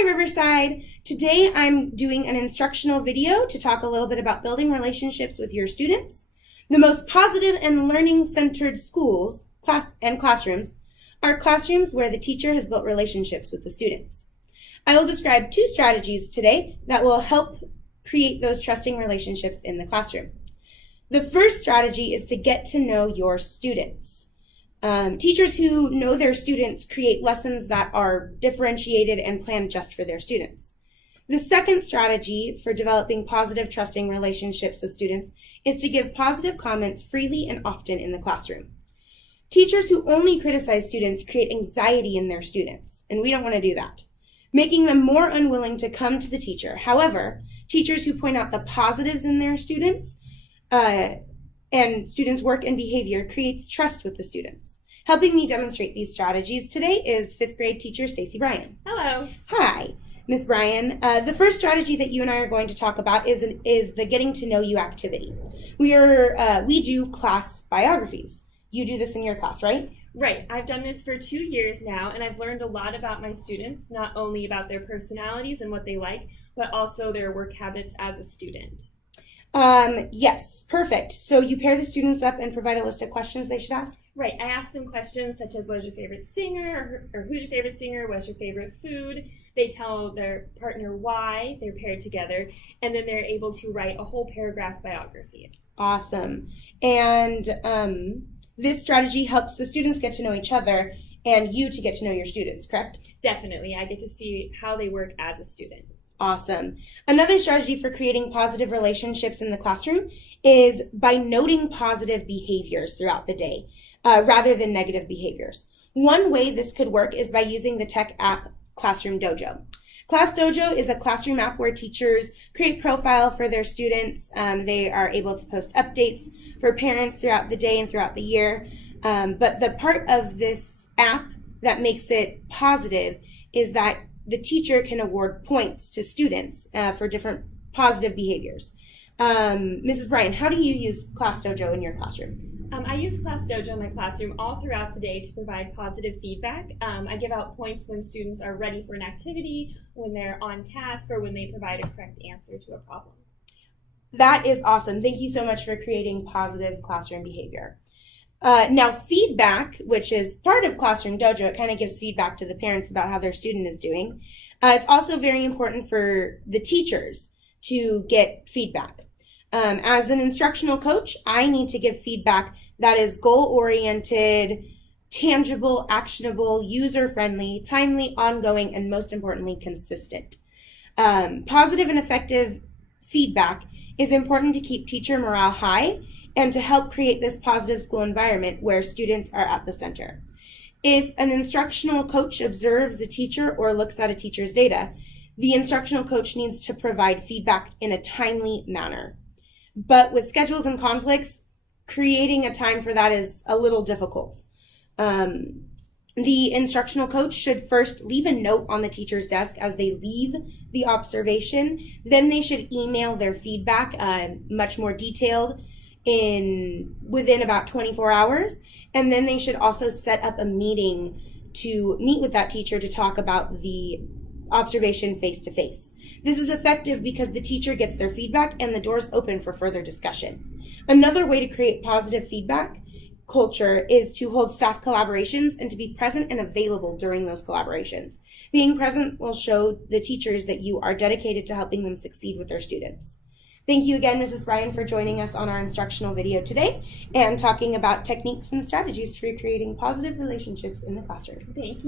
Hi Riverside! Today I'm doing an instructional video to talk a little bit about building relationships with your students. The most positive and learning-centered schools and classrooms are classrooms where the teacher has built relationships with the students. I will describe 2 strategies today that will help create those trusting relationships in the classroom. The first strategy is to get to know your students. Teachers who know their students create lessons that are differentiated and planned just for their students. The second strategy for developing positive, trusting relationships with students is to give positive comments freely and often in the classroom. Teachers who only criticize students create anxiety in their students, and we don't want to do that, making them more unwilling to come to the teacher. However, teachers who point out the positives in their students and students' work and behavior creates trust with the students. Helping me demonstrate these strategies today is 5th grade teacher Stacy Bryan. Hello. Hi, Ms. Bryan. The first strategy that you and I are going to talk about is the getting to know you activity. We do class biographies. You do this in your class, right? Right. I've done this for 2 years now, and I've learned a lot about my students, not only about their personalities and what they like, but also their work habits as a student. Yes, perfect. So you pair the students up and provide a list of questions they should ask? Right. I ask them questions such as, what is your favorite singer, or who's your favorite singer, what's your favorite food? They tell their partner why they're paired together, and then they're able to write a whole paragraph biography. Awesome. And this strategy helps the students get to know each other and you to get to know your students, correct? Definitely. I get to see how they work as a student. Awesome. Another strategy for creating positive relationships in the classroom is by noting positive behaviors throughout the day rather than negative behaviors. One way this could work is by using the tech app Classroom Dojo. Class Dojo is a classroom app where teachers create profile for their students. They are able to post updates for parents throughout the day and throughout the year. But the part of this app that makes it positive is that the teacher can award points to students for different positive behaviors. Mrs. Bryan, how do you use Class Dojo in your classroom? I use Class Dojo in my classroom all throughout the day to provide positive feedback. I give out points when students are ready for an activity, when they're on task, or when they provide a correct answer to a problem. That is awesome. Thank you so much for creating positive classroom behavior. Now, feedback, which is part of Classroom Dojo, it kind of gives feedback to the parents about how their student is doing. It's also very important for the teachers to get feedback. As an instructional coach, I need to give feedback that is goal-oriented, tangible, actionable, user-friendly, timely, ongoing, and most importantly, consistent. Positive and effective feedback is important to keep teacher morale high and to help create this positive school environment where students are at the center. If an instructional coach observes a teacher or looks at a teacher's data, the instructional coach needs to provide feedback in a timely manner. But with schedules and conflicts, creating a time for that is a little difficult. The instructional coach should first leave a note on the teacher's desk as they leave the observation. Then they should email their feedback, much more detailed, within about 24 hours. And then they should also set up a meeting to meet with that teacher to talk about the observation face-to-face. This is effective because the teacher gets their feedback and the doors open for further discussion. Another way to create positive feedback culture is to hold staff collaborations and to be present and available during those collaborations. Being present will show the teachers that you are dedicated to helping them succeed with their students. Thank you again, Mrs. Bryan, for joining us on our instructional video today and talking about techniques and strategies for creating positive relationships in the classroom. Thank you.